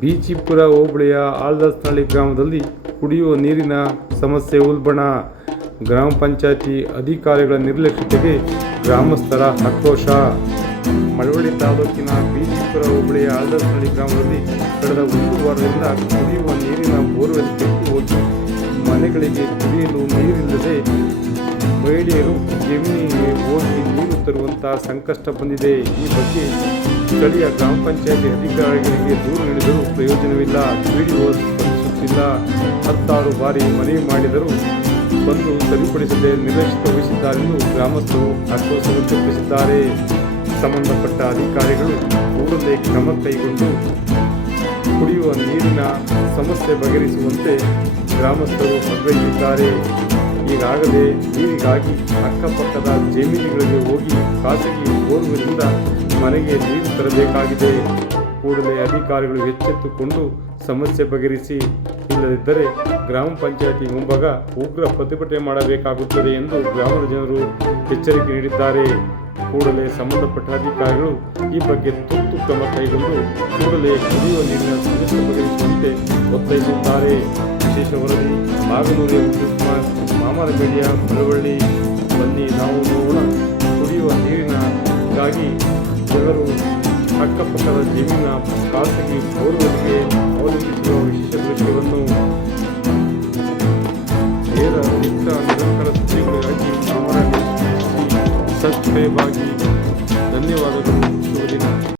ಬಿಜಿಪುರ ಹೋಬಳಿಯ ಆಲ್ದಾಸ್ನಹಳ್ಳಿ ಗ್ರಾಮದಲ್ಲಿ ಕುಡಿಯುವ ನೀರಿನ ಸಮಸ್ಯೆ ಉಲ್ಬಣ. ಗ್ರಾಮ ಪಂಚಾಯಿತಿ ಅಧಿಕಾರಿಗಳ ನಿರ್ಲಕ್ಷ್ಯತೆಗೆ ಗ್ರಾಮಸ್ಥರ ಆಕ್ರೋಶ. ಮಳವಳ್ಳಿ ತಾಲೂಕಿನ ಬಿಜಿಪುರ ಹೋಬಳಿಯ ಆಲ್ದಾಸ್ನಹಳ್ಳಿ ಗ್ರಾಮದಲ್ಲಿ ಕಳೆದ 1 ವಾರದಿಂದ ಕುಡಿಯುವ ನೀರಿನ ಬೋರ್ವೆಲ್ ಕೆಟ್ಟು ಹೋಗಿ ಮನೆಗಳಿಗೆ ಕುಡಿಯಲು ನೀರಿಲ್ಲದೆ ಮಹಿಳೆಯರು ಜಮೀನಿಗೆ ಹೋಗಿ ನೀರು ತರುವಂತಹ ಸಂಕಷ್ಟ ಬಂದಿದೆ. ಈ ಬಗ್ಗೆ ಸ್ಥಳೀಯ ಗ್ರಾಮ ಪಂಚಾಯಿತಿ ಅಧಿಕಾರಿಗಳಿಗೆ ದೂರು ನೀಡಿದರೂ ಪ್ರಯೋಜನವಿಲ್ಲ. ವಿಡಿಯೋ ಸ್ಪಂದಿಸುತ್ತಿಲ್ಲ. 16 ಬಾರಿ ಮನವಿ ಮಾಡಿದರೂ ಬಂದು ಸರಿಪಡಿಸದೆ ನಿರ್ಲಕ್ಷ್ಯ ವಹಿಸಿದ್ದಾರೆಂದು ಗ್ರಾಮಸ್ಥರು ಆಕ್ರೋಶ ವ್ಯಕ್ತಪಡಿಸಿದ್ದಾರೆ. ಸಂಬಂಧಪಟ್ಟ ಅಧಿಕಾರಿಗಳು ಕೂಡಲೇ ಕ್ರಮ ಕೈಗೊಂಡು ಕುಡಿಯುವ ನೀರಿನ ಸಮಸ್ಯೆ ಬಗೆಹರಿಸುವಂತೆ ಗ್ರಾಮಸ್ಥರು ಆಗ್ರಹಿಸಿದ್ದಾರೆ. ಈಗಾಗಲೇ ನೀರಿಗಾಗಿ ಅಕ್ಕಪಕ್ಕದ ಜಮೀನುಗಳಿಗೆ ಹೋಗಿ ಖಾಸಗಿ ಬೋರ್ವೆಲ್ನಿಂದ ಮನೆಗೆ ನೀರು ತರಬೇಕಾಗಿದೆ. ಕೂಡಲೇ ಅಧಿಕಾರಿಗಳು ಎಚ್ಚೆತ್ತುಕೊಂಡು ಸಮಸ್ಯೆ ಬಗೆಹರಿಸಿ, ಇಲ್ಲದಿದ್ದರೆ ಗ್ರಾಮ ಪಂಚಾಯಿತಿ ಮುಂಭಾಗ ಉಗ್ರ ಪ್ರತಿಭಟನೆ ಮಾಡಬೇಕಾಗುತ್ತದೆ ಎಂದು ಗ್ರಾಮದ ಜನರು ಎಚ್ಚರಿಕೆ ನೀಡಿದ್ದಾರೆ. ಕೂಡಲೇ ಸಂಬಂಧಪಟ್ಟ ಅಧಿಕಾರಿಗಳು ಈ ಬಗ್ಗೆ ತುರ್ತು ಕ್ರಮ ಕೈಗೊಂಡು ಕೂಡಲೇ ಕುಡಿಯುವ ನೀರಿನ ಸಮಸ್ಯೆ ಬಗೆಹರಿಸುವಂತೆ ಒತ್ತಾಯಿಸುತ್ತಾರೆ. ವಿಶೇಷ ವರದಿ ಮಾಗನೂರಿಯ ಉದ್ಯುಕ್ಮಾರ್, ಮಾಮರ ಮೀಡಿಯಾ, ಮಳವಳ್ಳಿ. ಬನ್ನಿ ನಾವು ನೋಡೋಣ. ಕುಡಿಯುವ ನೀರಿನಗಾಗಿ ಜನರು ಅಕ್ಕಪಕ್ಕದ ಜಮೀನಿನ ಖಾಸಗಿ ಬೋರ್ವೆಲ್ಗೆ ಅವಲಂಬಿಸಿರುವ ವಿಷಯ.